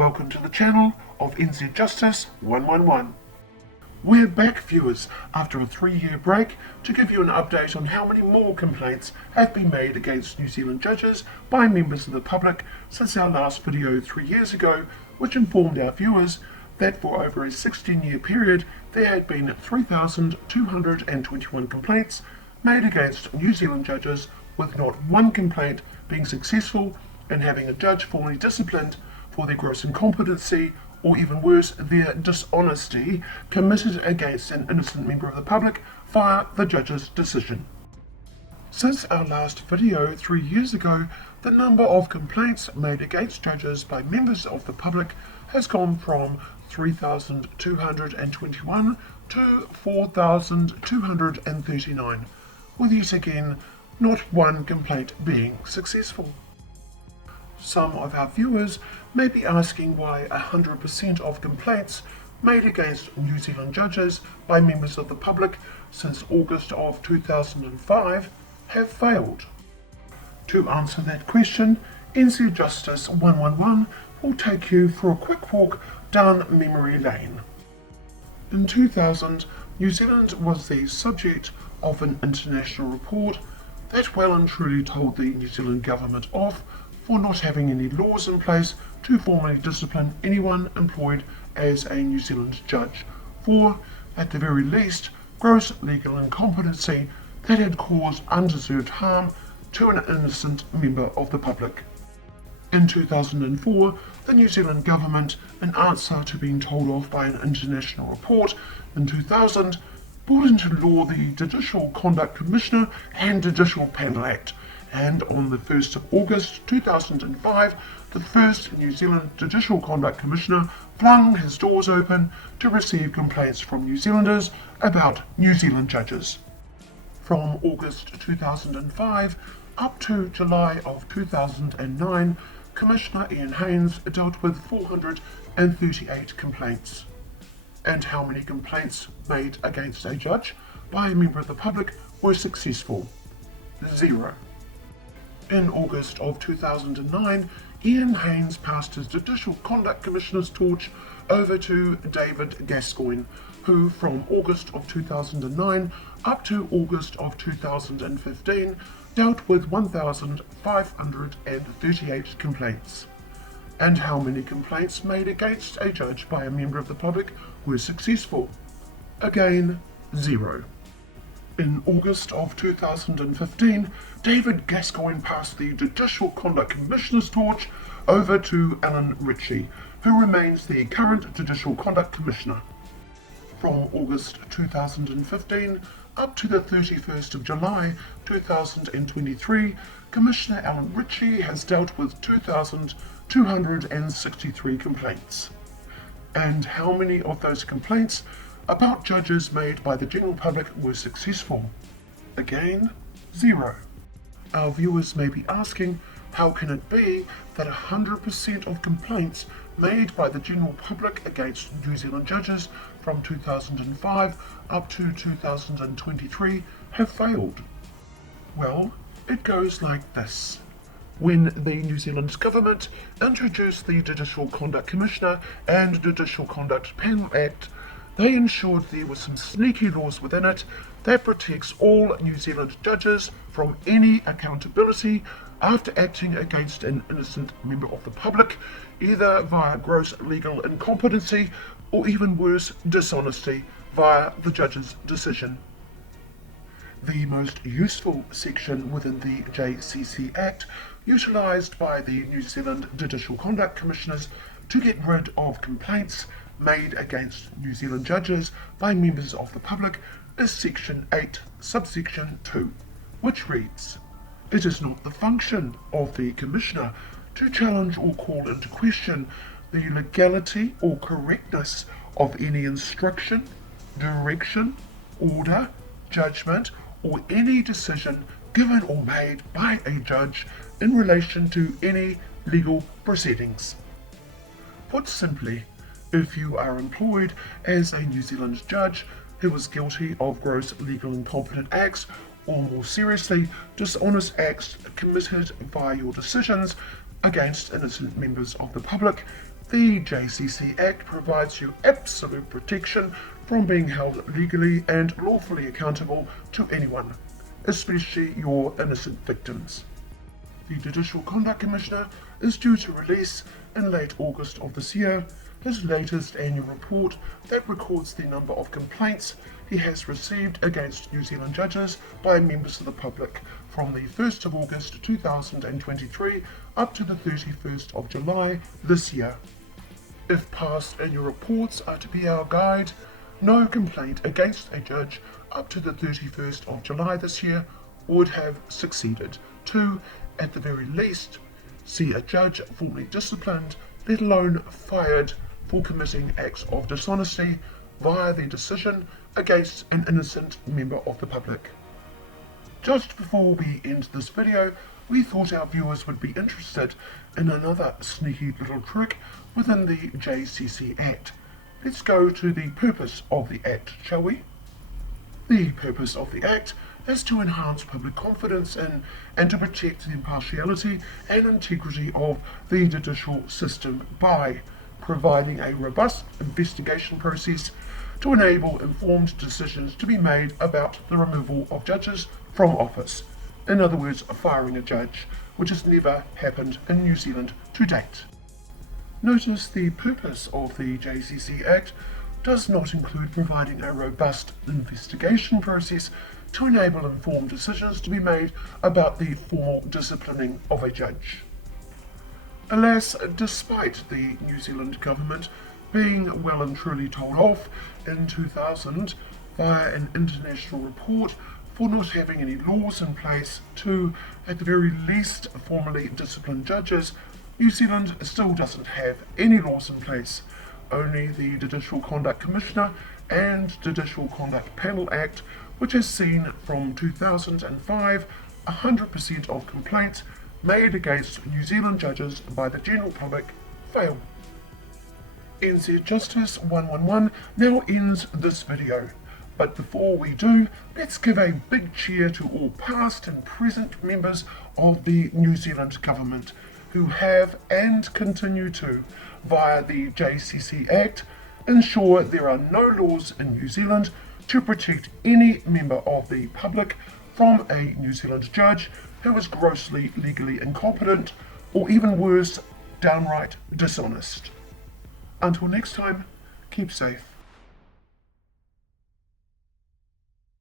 Welcome to the channel of NZ Justice 111. We're back, viewers, after a 3-year break to give you an update on how many more complaints have been made against New Zealand judges by members of the public since our last video 3 years ago, which informed our viewers that for over a 16-year period there had been 3,221 complaints made against New Zealand judges, with not one complaint being successful in having a judge formally disciplined for their gross incompetency, or even worse, their dishonesty committed against an innocent member of the public via the judge's decision. Since our last video 3 years ago, the number of complaints made against judges by members of the public has gone from 3,221 to 4,239, with yet again not one complaint being successful. Some of our viewers may be asking why 100% of complaints made against New Zealand judges by members of the public since August of 2005 have failed. To answer that question, NZ Justice 111 will take you for a quick walk down memory lane. In 2000, New Zealand was the subject of an international report that well and truly told the New Zealand government off for not having any laws in place to formally discipline anyone employed as a New Zealand judge for, at the very least, gross legal incompetency that had caused undeserved harm to an innocent member of the public. In 2004, the New Zealand government, in answer to being told off by an international report in 2000, brought into law the Judicial Conduct Commissioner and Judicial Panel Act, and on the 1st of August 2005, the first New Zealand Judicial Conduct Commissioner flung his doors open to receive complaints from New Zealanders about New Zealand judges. From August 2005 up to July of 2009, Commissioner Ian Haines dealt with 438 complaints. And how many complaints made against a judge by a member of the public were successful? 0. In August of 2009, Ian Haines passed his Judicial Conduct Commissioner's torch over to David Gascoigne, who from August of 2009 up to August of 2015 dealt with 1,538 complaints. And how many complaints made against a judge by a member of the public were successful? Again, 0. In August of 2015, David Gascoigne passed the Judicial Conduct Commissioner's torch over to Alan Ritchie, who remains the current Judicial Conduct Commissioner. From August 2015 up to the 31st of July 2023, Commissioner Alan Ritchie has dealt with 2,263 complaints. And how many of those complaints about judges made by the general public were successful? Again, 0. Our viewers may be asking, how can it be that 100% of complaints made by the general public against New Zealand judges from 2005 up to 2023 have failed? Well, it goes like this. When the New Zealand government introduced the Judicial Conduct Commissioner and Judicial Conduct Panel Act, they ensured there were some sneaky laws within it that protects all New Zealand judges from any accountability after acting against an innocent member of the public, either via gross legal incompetency or even worse, dishonesty via the judge's decision. The most useful section within the JCC Act, utilised by the New Zealand Judicial Conduct Commissioners to get rid of complaints made against New Zealand judges by members of the public, is Section 8, subsection 2, which reads, "It is not the function of the Commissioner to challenge or call into question the legality or correctness of any instruction, direction, order, judgment, or any decision given or made by a judge in relation to any legal proceedings." Put simply, if you are employed as a New Zealand judge who is guilty of gross legal incompetent acts, or more seriously, dishonest acts committed via your decisions against innocent members of the public, The JCC Act provides you absolute protection from being held legally and lawfully accountable to anyone, especially your innocent victims. The Judicial Conduct Commissioner is due to release in late August of this year his latest annual report that records the number of complaints he has received against New Zealand judges by members of the public from the 1st of August 2023 up to the 31st of July this year. If past annual reports are to be our guide, no complaint against a judge up to the 31st of July this year would have succeeded to, at the very least, see a judge formally disciplined, let alone fired, for committing acts of dishonesty via the decision against an innocent member of the public. Just before we end this video, we thought our viewers would be interested in another sneaky little trick within the JCC Act. Let's go to the purpose of the Act, shall we? The purpose of the Act is to enhance public confidence in and to protect the impartiality and integrity of the judicial system by providing a robust investigation process to enable informed decisions to be made about the removal of judges from office. In other words, firing a judge, which has never happened in New Zealand to date. Notice the purpose of the JCC Act does not include providing a robust investigation process to enable informed decisions to be made about the formal disciplining of a judge. Alas, despite the New Zealand government being well and truly told off in 2000 via an international report for not having any laws in place to, at the very least, formally discipline judges, New Zealand still doesn't have any laws in place. Only the Judicial Conduct Commissioner and Judicial Conduct Panel Act, which has seen from 2005 100% of complaints made against New Zealand judges by the general public fail. NZ Justice 111 now ends this video, but before we do, let's give a big cheer to all past and present members of the New Zealand government who have and continue to, via the JCC Act, ensure there are no laws in New Zealand to protect any member of the public from a New Zealand judge who is grossly legally incompetent, or even worse, downright dishonest. Until next time, keep safe.